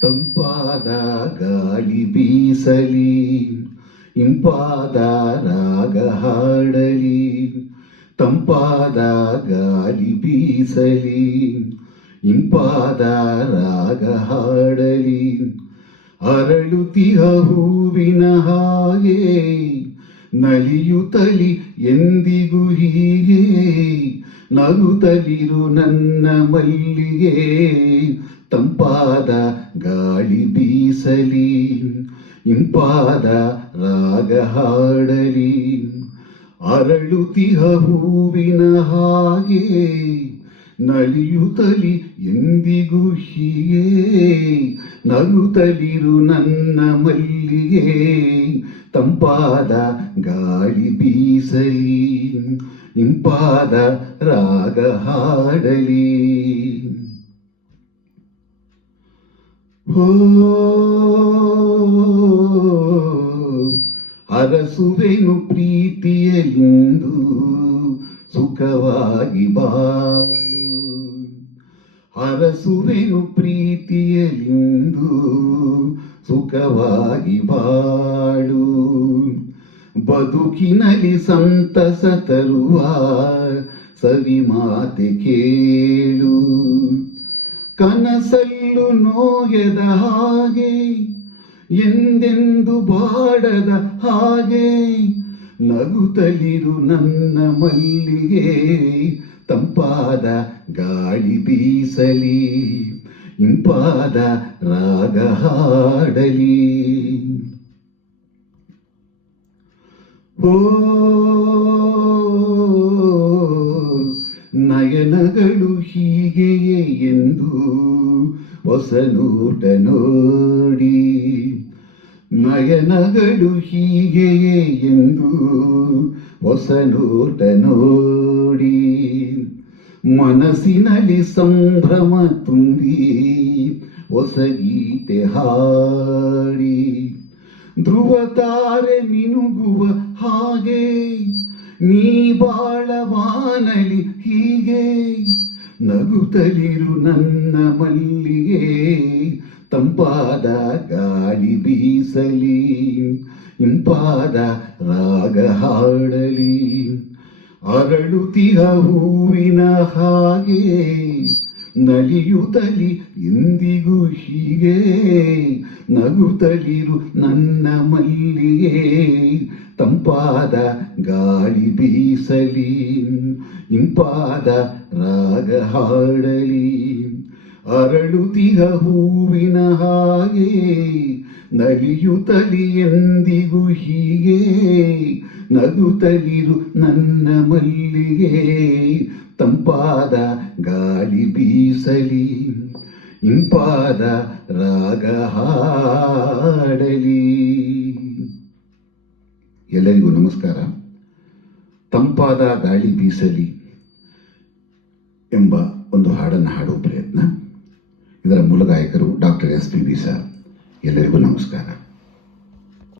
ತಂಪಾದ ಗಾಳಿ ಬೀಸಲಿ, ಇಂಪಾದ ರಾಗ ಹಾಡಲಿ. ತಂಪಾದ ಗಾಳಿ ಬೀಸಲಿ, ಇಂಪಾದ ರಾಗ ಹಾಡಲಿ. ಅರಳುತ್ತಿಹ ಹೂವಿನ ಹಾಗೆ ನಲಿಯುತ್ತಲಿ ಎಂದಿಗೂ ಹೀಗೆ. ನಗುತ್ತಲಿರು ನನ್ನ ಮಲ್ಲಿಗೆ, ತಂಪಾದ ಗಾಳಿ ಬೀಸಲಿ, ಇಂಪಾದ ರಾಗ ಹಾಡಲಿ. ಅರಳುತ್ತಿಹ ಹೂವಿನ ಹಾಗೆ ನಲಿಯುತ್ತಲಿ ಎಂದಿಗೂ ಹೀಗೆ. ನಗುತ್ತಲಿರು ನನ್ನ ಮಲ್ಲಿಗೆ, ತಂಪಾದ ಗಾಳಿ ಬೀಸಲಿ, ಇಂಪಾದ ರಾಗ ಹಾಡಲಿ. ಅರಸುವೆನು ಪ್ರೀತಿಯಲಿಂದು ಸುಖವಾಗಿ ಬಾಳು. ಅರಸುವೆನು ಪ್ರೀತಿಯಲಿಂದು ಸುಖವಾಗಿ ಬಾಳು. ಬದುಕಿನಲ್ಲಿ ಸಂತಸ ತರುವ ಸವಿ ಮಾತೆ ಕೇಳು. ಕನಸಲ್ಲು ನೋಯದ ಹಾಗೆ, ಎಂದೆಂದು ಬಾಡದ ಹಾಗೆ. ನಗುತ್ತಲಿರು ನನ್ನ ಮಲ್ಲಿಗೆ, ತಂಪಾದ ಗಾಳಿ ಬೀಸಲಿ, ಇಂಪಾದ ರಾಗ ಹಾಡಲಿ. ನಯನಗಳು ಹೀಗೆಯೇ ಎಂದು ಹೊಸ ನೋಟ ನೋಡಿ. ನಯನಗಳು ಹೀಗೆಯೇ ಎಂದು ಹೊಸ ನೋಟ ನೋಡಿ. ಮನಸ್ಸಿನಲ್ಲಿ ಸಂಭ್ರಮ ತುಂಬಿ ಹೊಸ ಗೀತೆ ಹಾಡಿ. ಧ್ರುವ ತಾರೆ ಮಿನುಗುವ ಹಾಗೆ ನೀ ಬಾಳವಾನಲಿ ಹೀಗೆ. ನಗುತ್ತಲಿರು ನನ್ನ ಮಲ್ಲಿಗೆ, ತಂಪಾದ ಗಾಳಿ ಬೀಸಲಿ, ಇಂಪಾದ ರಾಗ ಹಾಡಲಿ. ಅರಳುತ್ತಿಹ ಹೂವಿನ ಹಾಗೆ ನಲಿಯುತ್ತಲಿ ಎಂದಿಗೂ ಹೀಗೆ. ನಗುತ್ತಲಿರು ನನ್ನ ಮಲ್ಲಿಗೆ, ತಂಪಾದ ಗಾಳಿ ಬೀಸಲಿ, ಇಂಪಾದ ರಾಗ ಹಾಡಲಿ. ಅರಳುತ್ತಿಹ ಹೂವಿನ ಹಾಗೆ ನಲಿಯುತ್ತಲಿ ಎಂದಿಗೂ ಹೀಗೆ. ನಗುತ್ತಲಿರು ನನ್ನ ಮಲ್ಲಿಗೆ, ತಂಪಾದ ಗಾಳಿ ಬೀಸಲಿ, ಇಂಪಾದ ರಾಗ ಹಾಡಲಿ. ಎಲ್ಲರಿಗೂ ನಮಸ್ಕಾರ. ತಂಪಾದ ಗಾಳಿ ಬೀಸಲಿ ಎಂಬ ಒಂದು ಹಾಡನ್ನು ಹಾಡುವ ಪ್ರಯತ್ನ. ಇದರ ಮೂಲ ಗಾಯಕರು doctor S P B sir. ಎಲ್ಲರಿಗೂ ನಮಸ್ಕಾರ.